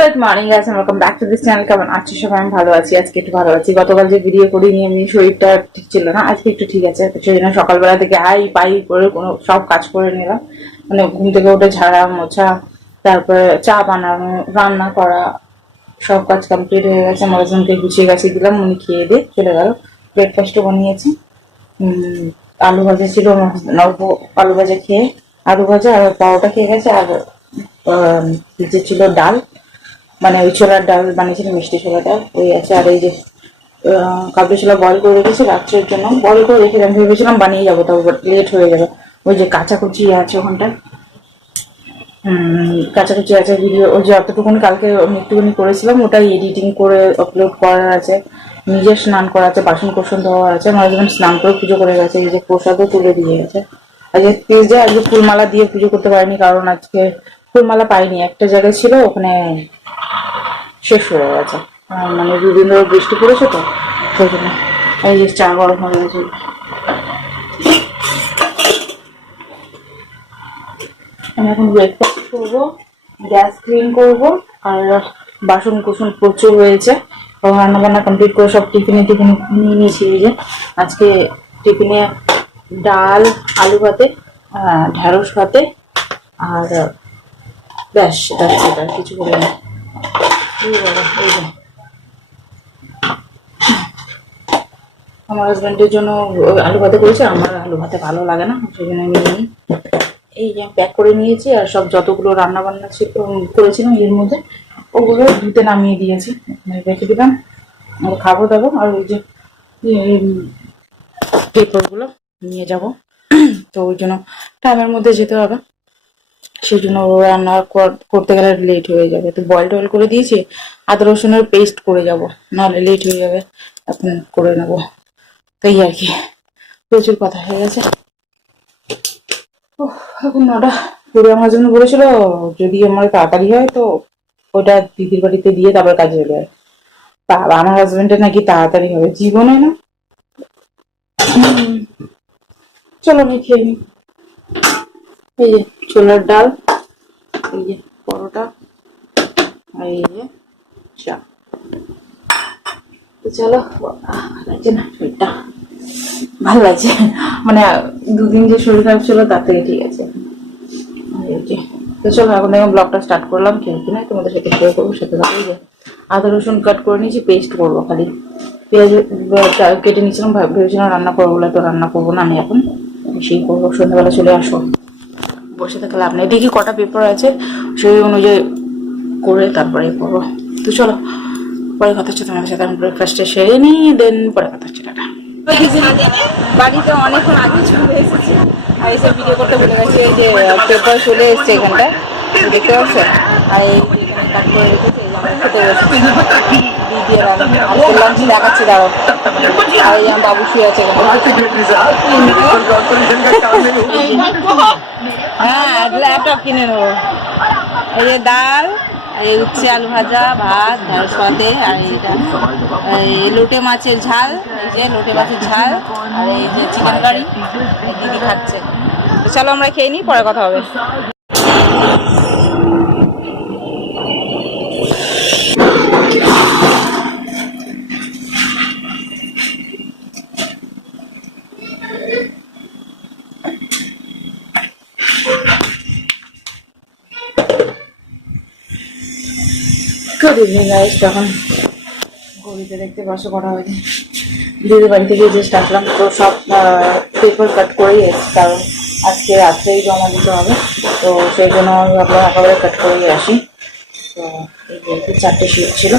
Good morning guys, welcome back to this channel. কেমন আছো সবাই? আমি ভালো আছি, আজকে একটু ভালো আছি। গতকাল যে ভিডিও করিনি আমি, শরীরটা ঠিক ছিল না, আজকে একটু ঠিক আছে। সেই জন্য সকালবেলা থেকে হাই পাই করে কোনো সব কাজ করে নিলাম। মানে ঘুম থেকে উঠে ঝাড়া মোছা, তারপরে চা বানানো, রান্না করা, সব কাজ কমপ্লিট হয়ে গেছে। আমার হাজবেন্ডকে গুছিয়ে গাছিয়ে দিলাম, উনি খেয়ে দিয়ে চলে গেল। ব্রেকফাস্টও বানিয়েছি, আলু ভাজা ছিল, নব আলু ভাজা খেয়ে, আলু ভাজা আর পরোটা খেয়ে গেছে। আর যে ছিল ডাল, মানে ওই ছোলার ডাল বানিয়েছিল, মিষ্টি ছোলার ডাল ওই আছে। আর এই যে কাবলি ছোলা বয়েল করে রেখেছি রাত্রের জন্য, বয়েল করে রেখে আমি ভেবেছিলাম বানিয়ে যাবো, তারপর লেট হয়ে যাবে। ওই যে কাঁচাকুচি আছে ওখানটায়, কাঁচাকুচি আছে। ভিডিও ওই যে অতটুকুনি কালকে আমি একটুখানি করেছিলাম, ওটাই এডিটিং করে আপলোড করার আছে। নিজের স্নান করা আছে, বাসন কোসন ধোয়া আছে। আমার হাজবেন্ড স্নান করে পুজো করে গেছে, এই যে প্রসাদও তুলে দিয়ে গেছে। আজকে টিউসডে, আজকে ফুলমালা দিয়ে পুজো করতে পারিনি, কারণ আজকে ফুলমালা পাইনি। একটা জায়গায় ছিল, ওখানে শেষ হয়ে গেছে। মানে দুদিন ধরে বৃষ্টি পড়েছে তো, সেই জন্য। এই যে চা গরম হয়ে গেছে, আমি এখন ব্রেকফাস্ট করবো, গ্যাস ক্লিন করবো, আর বাসন কুসন প্রচুর রয়েছে। রান্না বান্না কমপ্লিট করে সব টিফিনে নিয়ে নিয়েছি। এই যে আজকে টিফিনে ডাল, আলু ভাতে, ঢেঁড়স ভাতে, আর ব্যাস সেটা কিছু করে না। এই যে আমার হাজব্যান্ডের জন্য আলু ভাতে করেছে, আমার আলু ভাতে ভালো লাগে না, সেই জন্য আমি নিই। এই যে প্যাক করে নিয়েছি, আর সব যতগুলো রান্না বান্না করেছিলাম এর মধ্যে, ওগুলো ধুতে নামিয়ে দিয়েছি, রেখে দিলাম। আর খাবো দাবো, আর ওই যে পেপারগুলো নিয়ে যাব, তো ওই জন্য টাইমের মধ্যে যেতে হবে। সেই জন্য রান্না করতে গেলে লেট হয়ে যাবে, তো বয়েল টয়েল করে দিয়েছি। আদা রসুনের পেস্ট করে যাব, নাহলে লেট হয়ে যাবে। এখন করে নেবো, তাই আর কি। প্রচুর কথা হয়ে গেছে। এখন 9টা পুরো। আমার জন্য বলেছিল যদি আমার তাড়াতাড়ি হয় তো ওটা দিদির বাড়িতে দিয়ে তারপর কাজে চলে যায়। বাবা, আমার হাজবেন্ডের নাকি তাড়াতাড়ি হবে, জীবনে না। চলো আমি খেয়ে নি। এই যে ছোলার ডাল, এই যে পরোটা, আর এই যে চা। তো চলো, লাগছে না শরীরটা, ভালো লাগছে। মানে দুদিন যে শরীর খারাপ ছিল তার থেকে ঠিক আছে। তো চলো এখন দেখো ব্লগটা স্টার্ট করলাম। কেউ কিনা তোমাদের সাথে শেয়ার করবো, সাথে থাকবে। যে আদা রসুন কাট করে নিয়েছি, পেস্ট করবো খালি। পেঁয়াজ কেটে নিয়েছিলাম, ভেবেছিলাম রান্না করবো বলে, তো রান্না করবো না আমি এখন, সেই করবো। সন্ধ্যাবেলা চলে আসো, বসে থাকলে লাভ নেই। দেখি কটা পেপার আছে, সেই অনুযায়ী করে তারপরে করবো। তো চলো পরে কথা হচ্ছে তোমাদের সাথে। আমি ব্রেকফাস্টে সেরে নিই, দেন পরে কথা হচ্ছে। টাটা। বাড়িতে অনেকক্ষণ আগে চলে এসেছি, আর এসে ভিডিও করতে ভুলে গেছি। এই যে পেপার চলে এসছে এখানটায়, দেখতে পাচ্ছেন। আর এই এখানে কাট করে রেখেছে, এই আমরা খেতে বসেছি দিদি আর আমি। আজকে লাঞ্চ দেখাচ্ছি, দাঁড়ো। আর এই আমার বাবু শুয়ে আছে এখানে। হ্যাঁ, ল্যাপটপ কিনে নেবো। এই যে ডাল, এই উচ্ছে আলু ভাজা, ভাত, ঢেঁড়স ভাতে, আর এইটা এই লোটে মাছের ঝাল, এই যে লোটে মাছের ঝাল, আর এই যে চিকেন কারি দিদি খাচ্ছে। তো চলো আমরা খেয়ে নিই, পরে কথা হবে। Good evening guys. তখন ঘড়িতে দেখতে পাচ্ছ করা হয়নি, দিদির বাড়ি থেকে জাস্ট আসলাম। তো সব পেপার কাট করেই এসছি, কারণ আজকে রাত্রেই জমা দিতে হবে, তো সেই জন্য আমি ভাবলাম একেবারে কাট করেই আসি। তো এই যে 4টে শিট ছিল,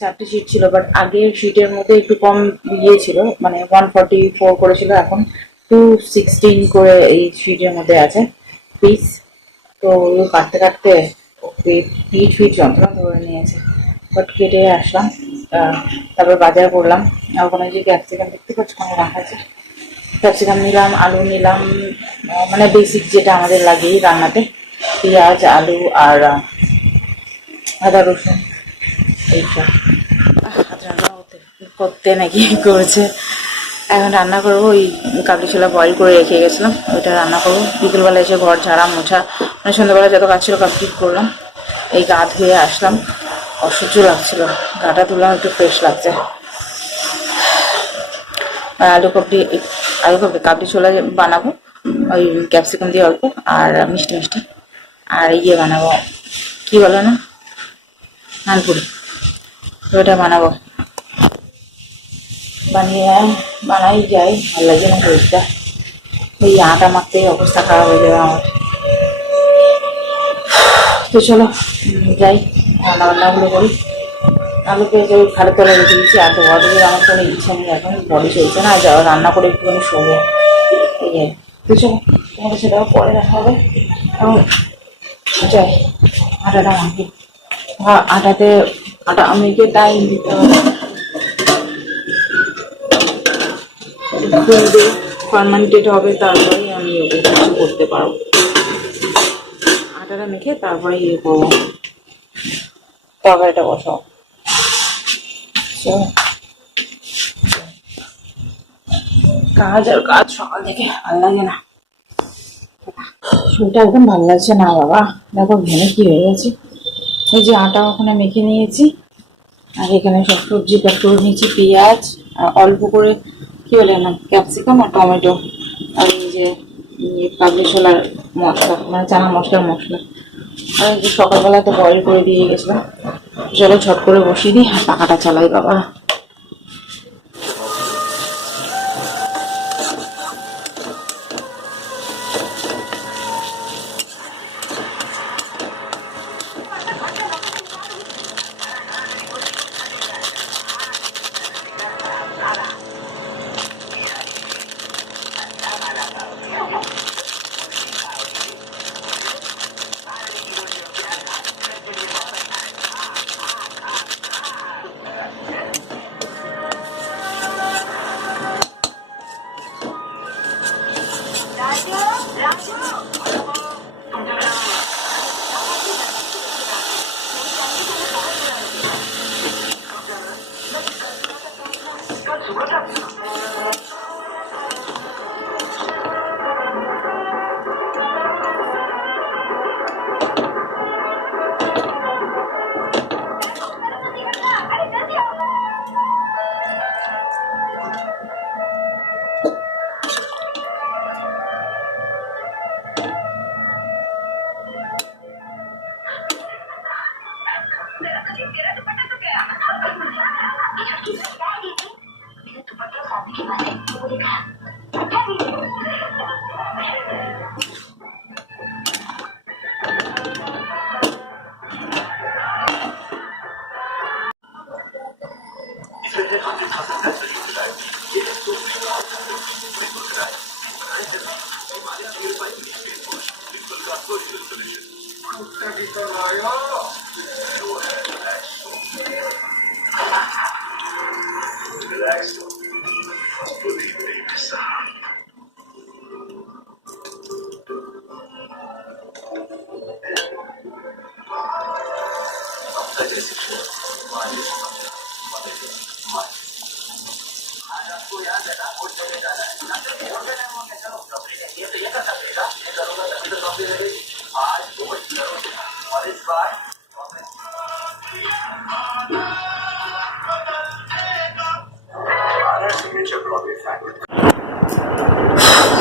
4টে শিট ছিল, বাট আগের শিটের মধ্যে একটু কম ইয়ে ছিল, মানে 144 করেছিল, এখন 216 করে এই শিটের মধ্যে আছে পিস। তো কাটতে কাটতে পিঠ ফিট যন্ত্রণা ধরে নিয়েছে, বাট কেটে আসলাম। তারপর বাজার করলাম, ওখানে যে ক্যাপসিকাম দেখতে পাচ্ছ ওখানে রাখা আছে, ক্যাপসিকাম নিলাম, আলু নিলাম, মানে বেসিক যেটা আমাদের লাগে রান্নাতে, পেঁয়াজ, আলু, আর আদা রসুন, এইসব। করতে নাকি করছে, এখন রান্না করবো, ওই কাবলি ছোলা বয়েল করে রেখে গেছিলাম, ওইটা রান্না করবো। বিকেলবেলা এসে ঘর ঝাড়া মোছা, মানে সন্ধ্যাবেলা যত কাজ ছিল কমপ্লিট করলাম। এই গা ধুয়ে আসলাম, অসহ্য লাগছিল, গাটা তুললাম, একটু ফ্রেশ লাগছে। আর আলু কাবলি ছোলা বানাবো, ওই ক্যাপসিকাম দিয়ে অল্প, আর মিষ্টি মিষ্টি, আর ইয়ে বানাবো, কি বলো না, নানপুরি, ওইটা বানাবো। বানাই যাই, ভালো লাগে না শরীরটা, এই আটা মাখতেই অবস্থা খারাপ হয়ে যাবে আমার। তো চলো যাই, রান্নাবান্নাগুলো করি। আলু পেঁয়াজ ওই খাটের তলে রেখে দিচ্ছি, আর ধোয়া ধুয়ে আমার কোনো ইচ্ছা নেই, এখন বডি চলছে না, রান্না করে একটুখানি শোবো, এই তো চলো, তোমাদের সেটাও পরে দেখা হবে। এখন যাই, আটাটা মাখি, আটাতে আটা মেখে টাইম দিতে হবে, ফার্মেন্টেড হবে, তারপরেই আমি ওকে কিছু করতে পারবো। আটাটা মেখে তারপরে ইয়ে করবো, তরকারিটা বসাও। কাজ আর কাজ, সকাল থেকে ভালো লাগে না, শরীরটা একদম ভালো লাগছে না বাবা। দেখো ভেঙে কি হয়ে গেছে। এই যে আটা ওখানে মেখে নিয়েছি, আর এখানে সব সবজি কাট করে নিয়েছি, পেঁয়াজ আর অল্প করে কি বলে না ক্যাপসিকাম আর টমেটো, আর এই যে কাবলি ছোলার মশলা, মানে চানা মশলার মশলা, আর এই যে সকালবেলাতে বয়েল করে দিয়ে গেছিলাম। চলো ছট করে বসিয়ে দিই, আর পাখাটা চালাই বাবা।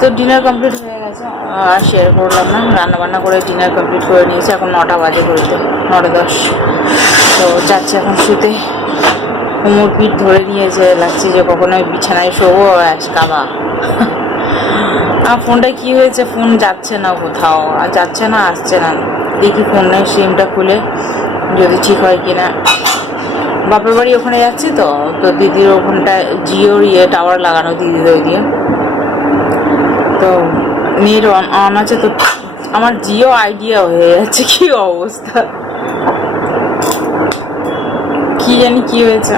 তো ডিনার কমপ্লিট হয়ে গেছে, আর শেয়ার করলাম না, রান্না বান্না করে ডিনার কমপ্লিট করে নিয়েছি। এখন 9টা বাজে ঘড়িতে, 9:10। তো যাচ্ছে এখন শুতে, কোমর পিঠ ধরে নিয়েছে, লাগছে যে কখনো বিছানায় শোবো, কাবা। আমার ফোনটায় কি হয়েছে, ফোন যাচ্ছে না কোথাও, আর যাচ্ছে না, আসছে না। দেখি ফোনের সিমটা খুলে যদি ঠিক হয় কিনা। বাপের বাড়ি ওখানে যাচ্ছি, তো দিদির ওখানটায় জিওর টাওয়ার লাগানো, দিদিদের ওই দিয়ে তো নেট অন আছে, তো আমার জিও আইডিয়া হয়ে যাচ্ছে। কি অবস্থা, কি জানি কি হয়েছে,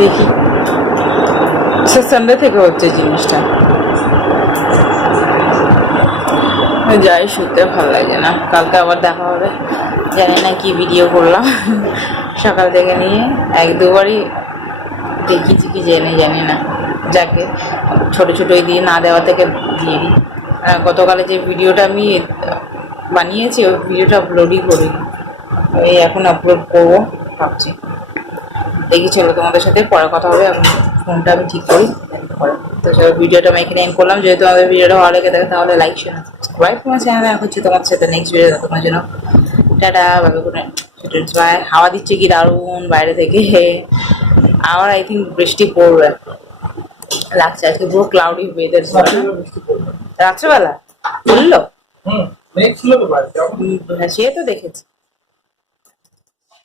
দেখি। সানডে থেকে হচ্ছে জিনিসটা। যাই, শুতে ভালো লাগে না, কালকে আবার দেখা হবে। জানি না কি ভিডিও করলাম, সকাল থেকে নিয়ে 1-2বারই দেখিয়েছি, কি জানি না। যাকে ছোট ছোটোই দিয়ে না দেওয়া থেকে দিয়ে দিই। গতকালে যে ভিডিওটা আমি বানিয়েছি ওই ভিডিওটা আপলোডই করিনি, এই এখন আপলোড করবো ভাবছি। দেখি চলো তোমাদের সাথে পরে কথা হবে, এখন ফোনটা আমি ঠিক করি পরে। তো চলো ভিডিওটা আমি এখানে এন্ড করলাম। যদি তোমাদের ভিডিওটা ভালো লেগে থাকে তাহলে লাইক শেয়ার সাবস্ক্রাইব তোমার চ্যানেলে। এখন হচ্ছে তোমার সাথে নেক্সট ভিডিও তোমার জন্য টাটা ভাবে করে বাই। হাওয়া দিচ্ছে কি দারুণ বাইরে থেকে, আবার আই থিঙ্ক বৃষ্টি পড়বে লাগছে, আজকে পুরো ক্লাউডি ওয়েদার ছিল রাত্রেবেলা বললো। সে তো দেখেছি।